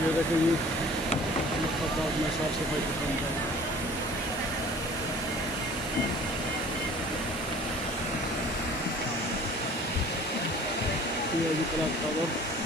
ये देखें जी, में साफ सफाई का काम कर रहा है। ये अभी कलाकार